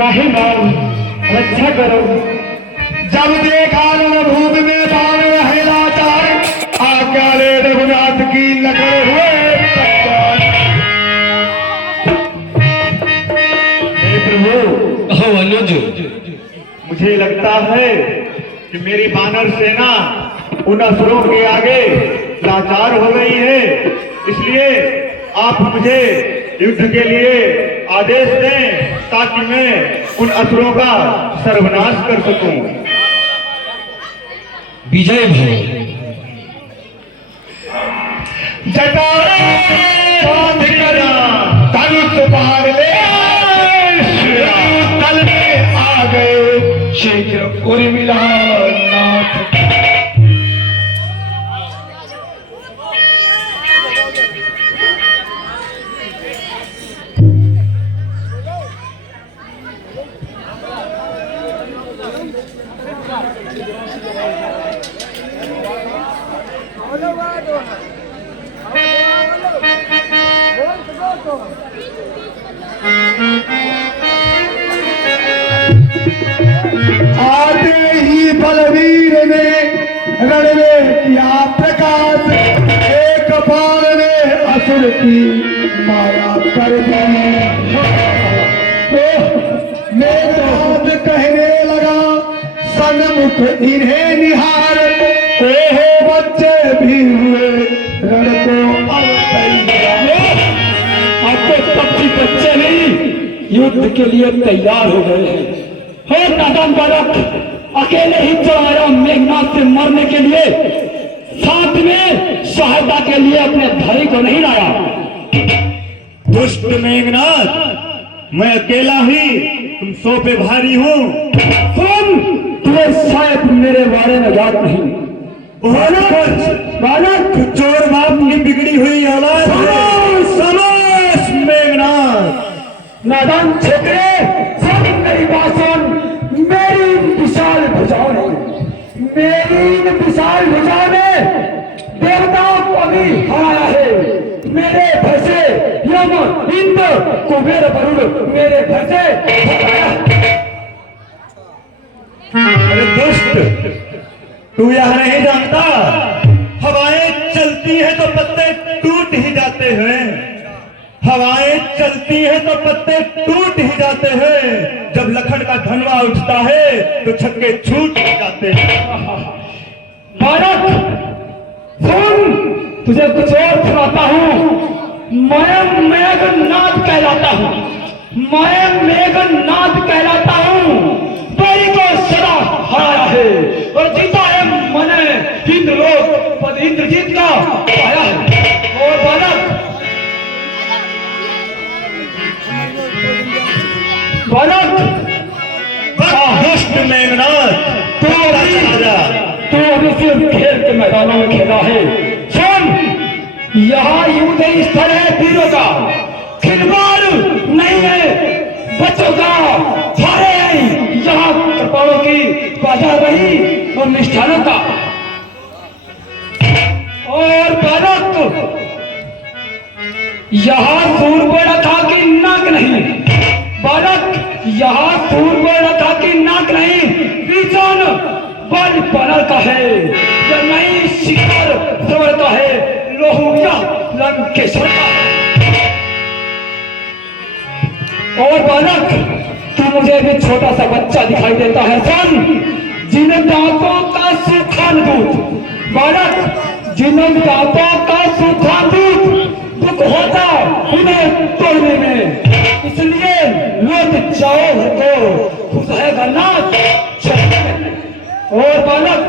राही राम रक्षा करो। जब देखा भूत में दाम रहे लाचार, आज्ञा ले रघुनाथ की लगे हुए प्रभु। हो अनुज, मुझे लगता है कि मेरी बानर सेना उन असुरों के आगे लाचार हो गई है, इसलिए आप मुझे युद्ध के लिए आदेश दें ताकि मैं उन असुरों का सर्वनाश कर सकूं। विजय भव। जटारे बांध कर धनुष बाहर ले तल में आ गए शीघ्र उर्मिला नाथ। आते ही बलवीर ने रण में किया प्रकाश, एक बाण ने असुर की माया कर दी। मेघनाद कहने लगा सन्मुख इन्हें निहार, ओहो बच्चे भी हुए रण को अब तैयार। अब तो पक्षी बच्चे नहीं युद्ध के लिए तैयार हो गए हैं। हो नादान बालक, अकेले ही जो आया मेघनाथ से मरने के लिए, साथ में सहायता के लिए अपने भाई को नहीं लाया। दुष्ट मेघनाथ, मैं अकेला ही तुम सौ पे भारी हूँ। सुन, तुम्हें शायद मेरे बारे में याद नहीं। बालक, चोर बाप की बिगड़ी हुई औलाद है। समझ मेघनाथ। नादान क्षेत्रे, सब मेरी बात सुन। मेरी विशाल भुजाओं ने, मेरी विशाल भुजाओं ने देवताओं को भी हराया है। मेरे भय से यम, इंद्र, कुबेर, वरुण मेरे भय से हराया। अरे दुष्ट, तू यह नहीं जानता हवाएं चलती है तो पत्ते टूट ही जाते हैं। हवाएं चलती है तो पत्ते टूट ही जाते हैं। जब लखन का धनवा उठता है तो छक्के छूट ही जाते हैं। बालक सुन, तुझे कुछ और सुनाता हूँ। मैं मेघनाथ कहलाता हूँ, मैं मेघनाथ कहलाता हूँ। बैरी को सदा हराया है और जीता है मैंने इंद्रलोक पद इंद्रजीत का पाया है। और बालक दुष्ट मेघनाथ, तू अभी सिर्फ खेल के मैदानों में खेला है। सुन, यहाँ युद्ध स्थल है वीरों का, खिलवाड़ नहीं है बच्चों का। सारे हैं यहाँ कृपाणों की बाजार रही और निष्ठानों का। और बालक, यहाँ सूरबेड़ा था कि नाक नहीं। बालक, यहाँ सूरबेड़ा था कि नाक नहीं। बीचन बल बनर का है या नहीं, शिखर श्रवण का है, लोहुया लंकेश्वर का। और बालक, तू मुझे भी छोटा सा बच्चा दिखाई देता है। सुन, जिन दांतों का सूखा दूध, बालक जिन दांतों का सूखा दूध दुख होता उन्हें तोड़ने में, इसलिए लौट जाओ तो खुश है नाथ। और बालक,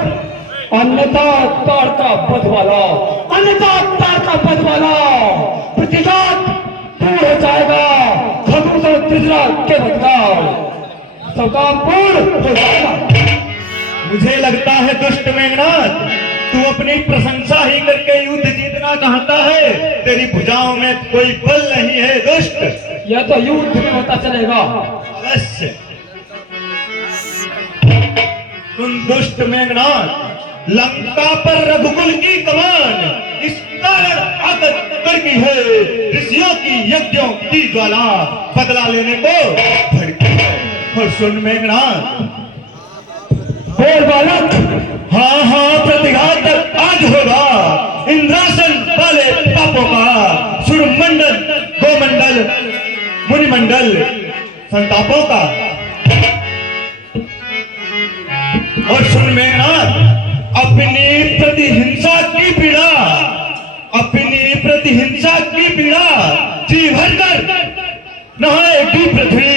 अन्यथा तार का पद वाला, अन्यथा तार का पद वाला प्रतिघात दूर हो जाएगा। खतु से त्रिजरा के बदलाव सब काम पूर्ण हो जाएगा। मुझे लगता है दुष्ट मेघनाथ, तू अपनी प्रशंसा ही करके युद्ध जीतना चाहता है। तेरी भुजाओं में कोई बल नहीं है दुष्ट। यह तो युद्ध में पता चलेगा। अवश्य। तुम दुष्ट मेघनाथ, लंका पर रघुकुल की कमान इस कारण आगत कर की है। ऋषियों की यज्ञों की ज्वाला बदला लेने को भड़की है। और सुन मेघनाथ, बोल बालक। हाँ हाँ, प्रतिघात आज होगा इंद्रासन वाले पापों का, सुरमंडल गोमंडल मुनिमंडल संतापों का। और सुन मेघनाथ, अपनी प्रतिहिंसा की पीड़ा, अपनी प्रतिहिंसा की पीड़ा जी भरकर नहाएगी पृथ्वी।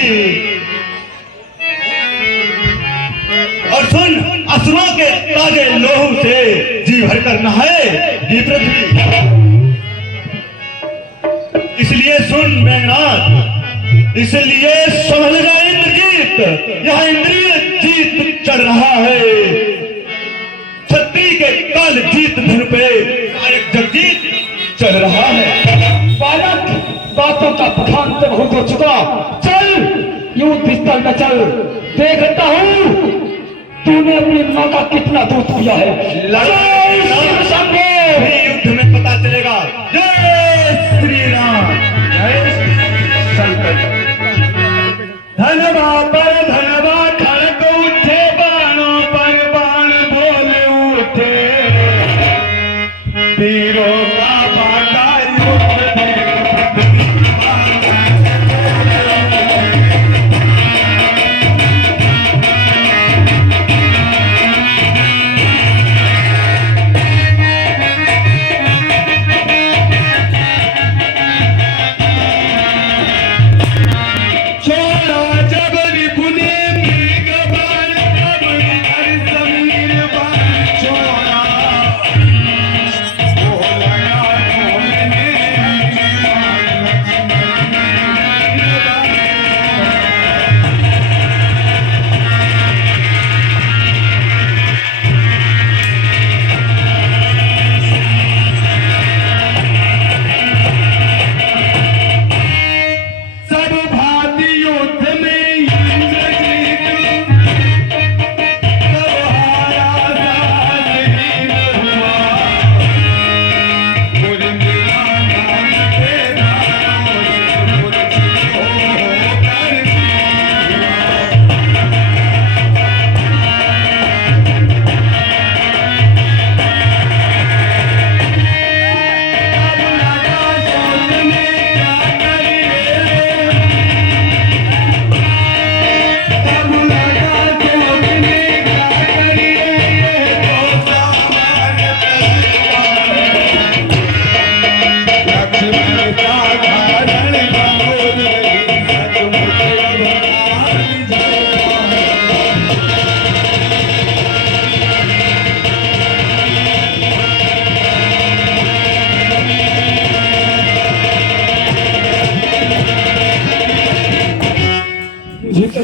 और सुन, असुरों के ताजे लोहू से जी भरकर नहाएगी पृथ्वी। इसलिए सुन मेघनाथ, इसलिए समझ जा इंद्रजीत, यहाँ इंद्रिय जीत चढ़ रहा है। छत्री के काल जीत धन पे एक जगजीत चढ़ रहा है। बालक, बातों का प्रधान तो बहुत हो चुका, चल युद्ध स्थल में चल। देखता हूँ तूने अपनी माँ का कितना दूध पिया है। युद्ध में पता चलेगा। जय श्री राम, जय शंकर। धनवा पर धनवा खड़क उठे, बाणों पर बाण बोल उठे, तीरों का बाटा युद्ध देख।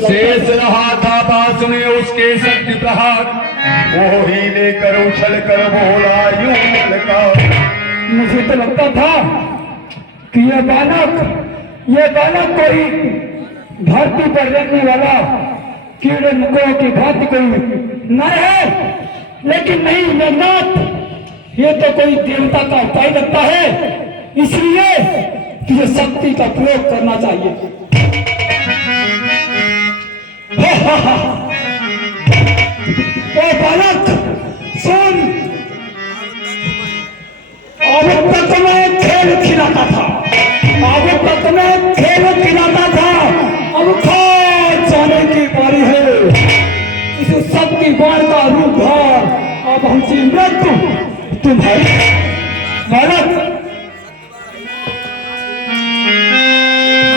शेष रहा था बात में उसके शक्ति प्रहार, वो ही लेकर उछल कर बोला यूं ललका। मुझे तो लगता था कि ये बालक कोई धरती पर रहने वाला कीड़े मकोड़ों की भांति कोई नर है, लेकिन नहीं मेघनाथ, ये तो कोई देवता का उपाय लगता है। इसलिए तुझे शक्ति का प्रयोग करना चाहिए। ओ बालक सुन, अब तक मैं खेल खिलाता था, अब तक मैं खेल खिलाता था, अब खा जाने की बारी है। इस शक्ति बाण का रूप धार, अब पहुंची मृत्यु तुम्हारी। बालक,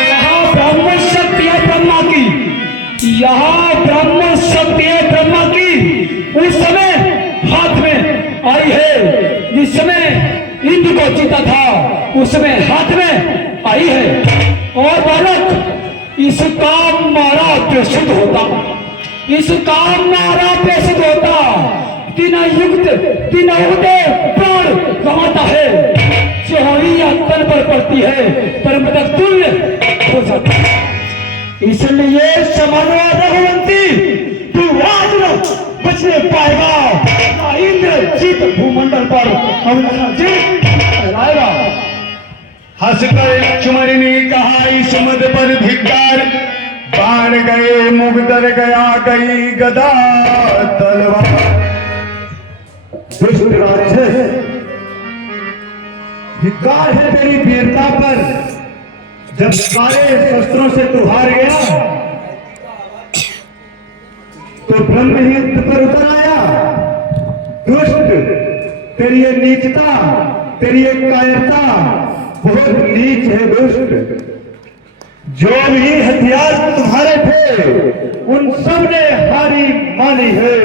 यहाँ ब्रह्म शक्ति है ब्रह्मा की, यहाँ ब्रह्म शक्ति है ब्रह्मा की उस समय हाथ में आई है, जिस समय इंद्र को जीता था उस समय हाथ में आई है। और बालक, इस काम मारा बेसुध होता, इस काम मारा बेसुध होता, तीन युक्त तीन उदय प्राण गंवाता है, चोरियां तन पर पड़ती है पर मदद तुल्य हो जाता है। इसलिए समन्वय रघुवंती, तू आज बचने पाएगा ना इंद्र जीत भूमंडल पर जीत फैलाएगा। हंसकर लक्ष्मण ने कहा इस मद पर धिक्कार, बाण गए मुगदर गया गई गदा तलवार। दुष्ट राक्षस, धिक्कार है तेरी वीरता पर। जब सारे शस्त्रों से तू हार गया तो ब्रह्म युद्ध पर उतर आया। दुष्ट, तेरी ये नीचता, तेरी ये कायरता बहुत नीच है। दुष्ट, जो भी हथियार तुम्हारे थे उन सब ने हारी मानी है।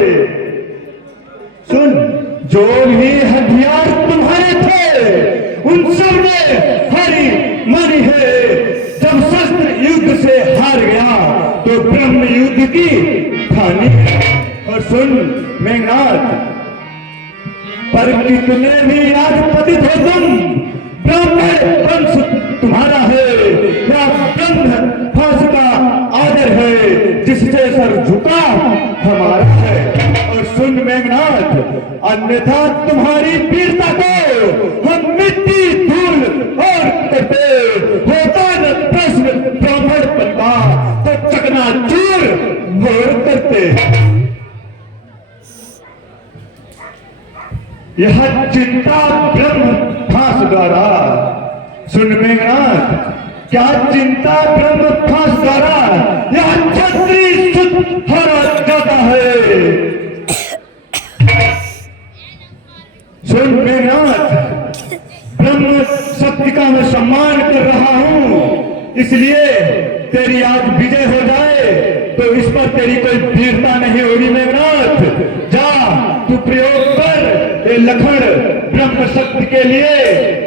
सुन, जो भी हथियार तुम्हारे थे उन सब ने हारी मानी है। जब शस्त्र युद्ध से हार गया तो ब्रह्म युद्ध की हानि। और सुन मेघनाथ, पर कितने भी आज पतित हो तुम, ब्राह्मण वंश तुम्हारा है या ब्रह्म वंश का आदर है, जिससे सर झुका हमारा है। और सुन मेघनाथ, अन्यथा तुम्हारी वीरता को हम मिट्टी धूल और करते। होता न प्रश्न ब्राह्मण का तो चकनाचूर मोड़ करते। यह चिंता ब्रह्म फांस द्वारा। सुन मेघनाथ, क्या चिंता ब्रह्म फांस द्वारा यह क्षत्रिय सुत हरा जाता है। सुन मेघनाथ, ब्रह्म शक्ति का मैं सम्मान कर रहा हूं, इसलिए तेरी आज विजय हो जाए तो इस पर तेरी कोई वीरता नहीं होगी। मेघनाथ, जा तू प्रयोग कर। ये लखन ब्रह्म शक्ति के लिए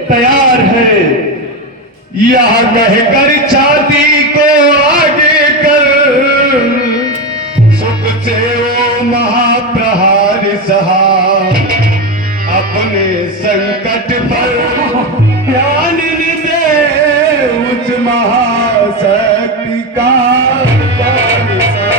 तैयार है। यह कहकर छाती को आगे कर, सुख से वो महाप्रहार सहा। अपने संकट पर ध्यान दे उस महाशक्ति का प्रहार सहा।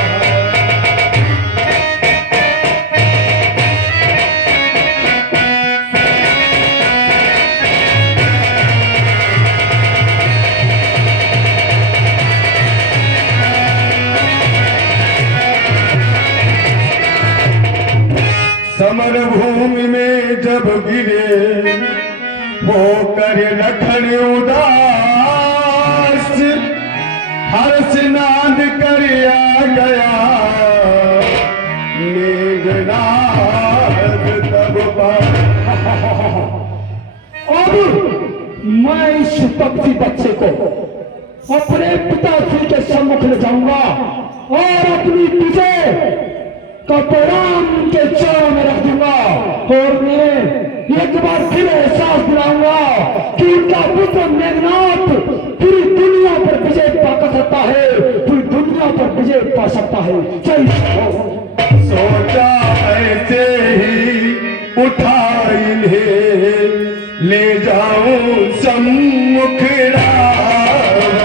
समर भूमि में जब गिरे होकर लखन उदास, हर्ष नाद कर आ गया मेघनाद तब पास। अब मैं इस पक्षी बच्चे को अपने पिताश्री के सम्मुख ले जाऊंगा और अपनी विजय का परिणाम उनके चरणों में रख दूंगा। और मैं एक बार फिर एहसास दिलाऊंगा कि उनका पुत्र मेघनाथ पूरी दुनिया पर विजय पा सकता है, पूरी दुनिया पर विजय पा सकता है। जय श्री राम। सोचा ऐसे ही उठा इन्हें ले जाऊं सम्मुख रावण।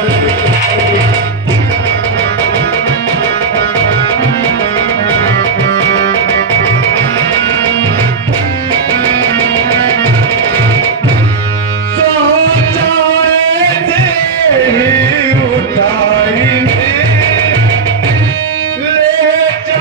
ले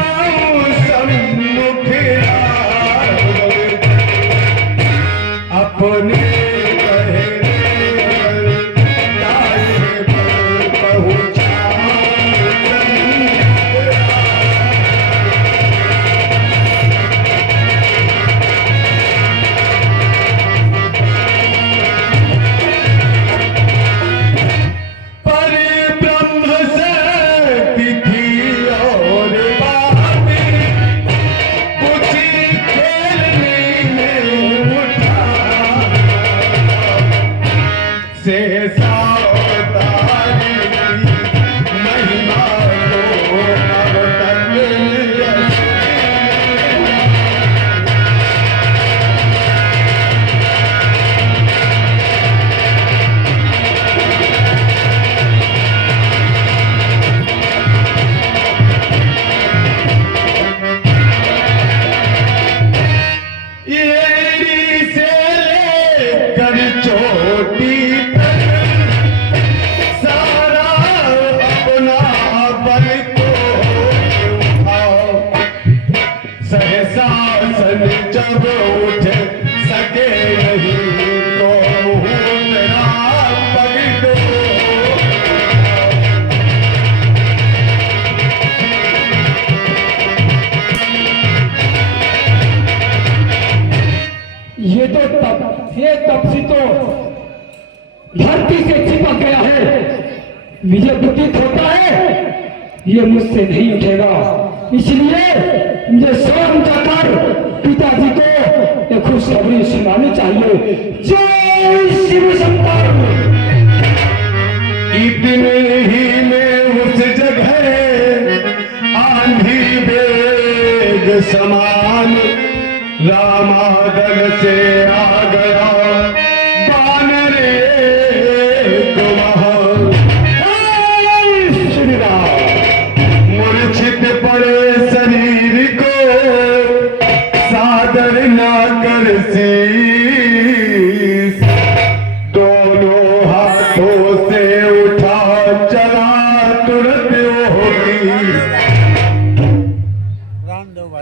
मुझे प्रतीत होता है ये मुझसे नहीं उठेगा, इसलिए मुझे स्वयं जाकर पिताजी को ये खुशखबरी सुनानी चाहिए। जय शिव शंकर। इतने ही में उस जगह आंधी बेग समान रामादल से आ गया बानर एक वहाँ। जय श्री राम। मूर्छित पड़े शरीर को सादर ना कर से